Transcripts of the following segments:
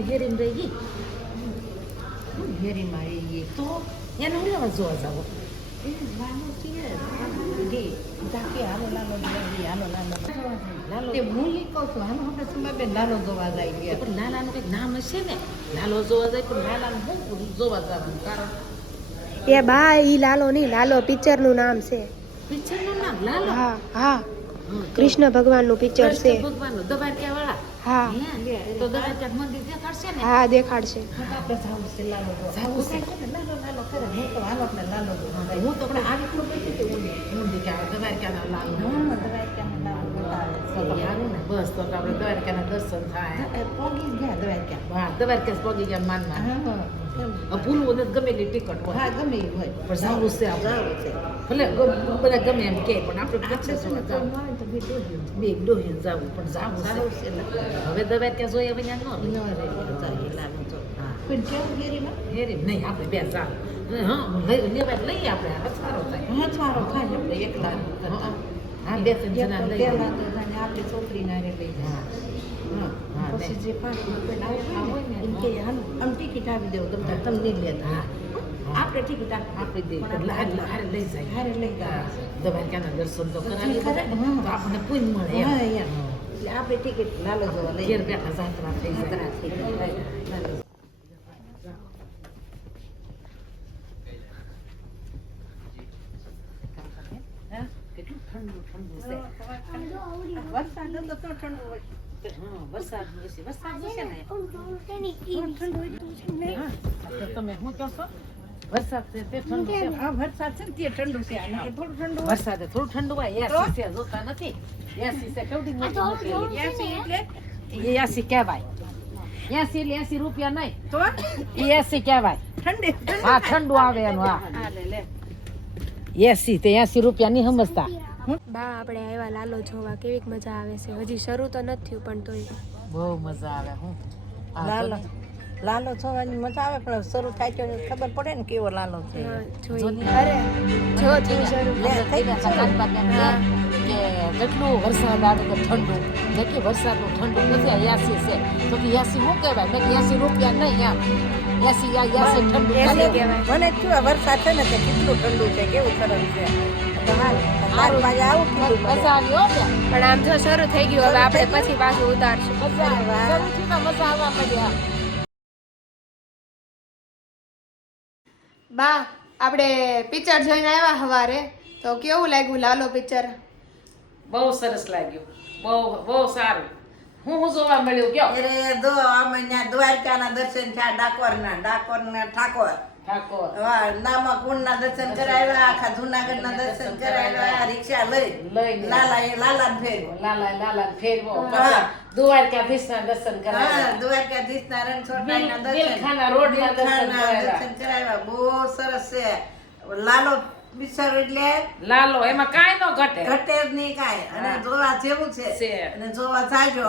ઘેરીને રહી ગઈ હું ઘેરીમાં રહી ગઈ તો એને લેવા જોવા જાવ એ નામ હશે ને લાલો જોવા જાય એ બા ઈ લાલો નહીં લાલો પિક્ચરનું નામ છે પિક્ચરનું નામ લાલો હા હા કૃષ્ણ ભગવાનનું પિક્ચર છે ભગવાનનું દબાણક્યા વાળા હા તો મંદિર દેખાડશે ને હા દેખાડશે હું તો આપણે લાલો. હું તો આપણે બસ તો આપણે દ્વારકાના દર્શન થાય હા દ્વારકા પગી ગયા માનમાં ભૂલવું નથી ગમે એટલી ટિકટ હોય પણ જાવું છે આપણે ભલે ગ- બધા ગમે એમ કે પણ આપણે પૂછે શું બે ડોહીને જાવું પણ જાવું છે હવે દ્વારકા જોઈએ હવે ન હા હેરી નહીં આપણે બે જાવ હા લઈ- લેવા જ લઈએ આપણે હથવારો થાય હા. હા બે ટિકિટ જણા લઈ તમને હા. લેતા હા. આપણે ટિકિટ આપણે દે એટલે હારે હારે લઈ જાય. હારે લઈ જાય. દ્વારકાના દર્શન તો કરાવી તો આપણને પુણ્ય મળે એમ. એટલે આપણે ટિકિટ લાલો જોવા લઈ ઘેર બેઠા જાત્રા થઈ જાય. થઈ જાય. હા? કેટલું ઠંડુ ઠંડુ છે. વરસાદ હતો તો ઠંડુ હોય. વરસાદ વિશે વરસાદ વિશે ને. થોડું ઠંડુ હોય તો છે ને. હા, તો તમે શું કહો છો? વરસાદ છે તે ઠંડુ છે. હા, વરસાદ છે ને તે ઠંડુ છે. અને થોડું ઠંડુ હોય. થોડું ઠંડુ હોય. એસી છે જોતા નથી. એસી છે કેવડી મોટી મોટી એસી એટલે? એસી કહેવાય. એસી એટલે એસી રૂપિયા નહીં. તો? એસી કહેવાય. ઠંડી હા ઠંડુ આવે એનું હા. હા, લે, લે. એસી તે એસી રૂપિયા નહીં સમજતા. બા આપણે આવ્યા લાલો જોવા. કેવીક મજા આવે છે? હજી શરૂ તો નથી થયું પણ તોય. બહુ મજા આવે હું? લાલો. લાલો જોવાની મજા આવે પણ શરૂ થાય તો ખબર પડે ને કેવો લાલો છે. અરે જો જો શરૂ. થઈ ગયા કે જેટલું વરસાદ આવે તો ઠંડુ. મેં કે વરસાદનું ઠંડુ નથી આ યાસી છે. તો કે યાસી શું કહેવાય? મેં કે યાસી રૂપિયા નહીં આમ યાસી યાસી ઠંડુ કહેવાય. કહેવાય. મને થયું વરસાદ છે ને તે કેટલું ઠંડુ છે કેવું સરસ છે. તો પણ આમ જો શરૂ થઈ ગયું હવે આપણે પછી પાછું ઉતારશું. બા આપણે પિક્ચર જોઈને આવ્યા હવારે. તો કેવું લાગ્યું લાલો પિક્ચર? બહુ સરસ લાગ્યું. બહુ બહુ સારું. હું હું જોવા મળ્યું કયો? અરે જો અમે ત્યાં દ્વારકાના દર્શન થયા ડાકોરના ડાકોરના ઠાકોર. ઠાકોર. હા નામા કુંડના દર્શન કરાવ્યા આખા જુનાગઢના દર્શન કરાવ્યા રિક્ષા લઈ. લઈને. લાલા એ લાલા ફેરવો. લાલા લાલા ફેરવો. દ્વારકાધીશના દર્શન કરાવ્યા. દ્વારકાધીશના રણછોડરાયના દિલ- દિલખાના રોડના દર્શન દિલખાના કરાવ્યા. દર્શન કરાવ્યા. બહુ સરસ છે. લાલો પિક્ચર એટલે લાલો એમાં કાંઈ નો ઘટે. ઘટે જ નહીં કાંઈ. અને હા. જોવા જેવું છે. અને જોવા જાજો.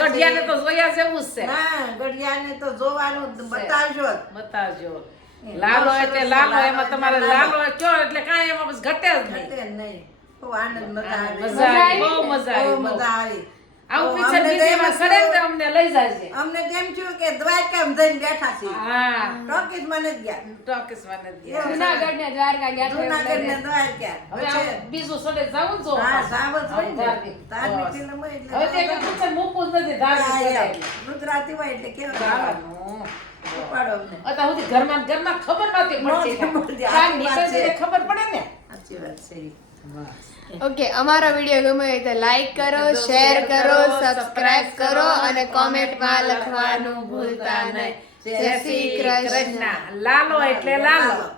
ગઢિયાને તો જોયા જેવું જ છે. ના ઘડિયાળને તો જોવાનું બતાવજો. બતાવજો. લાલો એટલે લાલો એમાં તમારે લાલો. કયો એટલે કાંઈ એમાં ઘટે જ નહીં. ઘટે નહીં. બહુ આનંદ મજા આવી. મજા આવી બહુ મજા આવી બહુ. મજા આવી. આવું પિક્ચર અમને બીજે તો કરે તો અમને લઈ છે અમને કેમ થયું કે દ્વારકામાં જઈને બેઠા છે હા. ટોકીઝમાં નથી ગયા. ટોકીસમાં નથી ગયા. જુનાગઢ ને દ્વારકા ગયા જુનાગઢ ને દ્વારકા. હવે બીજું સડે જાવું જ હા સાવત હોય ને. ધાર્મિક. ફિલ્મ એટલે હવે તે પિક્ચર મૂકવું નથી ધાર્મિક. ગુજરાતી હોય એટલે કેવું ચાલો. અત્યાર સુધી ઘરમાં ઘરમાં ખબર પડતી. છે. એટલે ખબર પડે ને. સાચી વાત છે. ઓકે અમારો વીડિયો ગમે હોય તો લાઈક કરો શેર કરો સબસ્ક્રાઇબ કરો અને કોમેન્ટમાં લખવાનું ભૂલતા નહીં. જય શ્રી કૃષ્ણ. લાલો એટલે લાલો.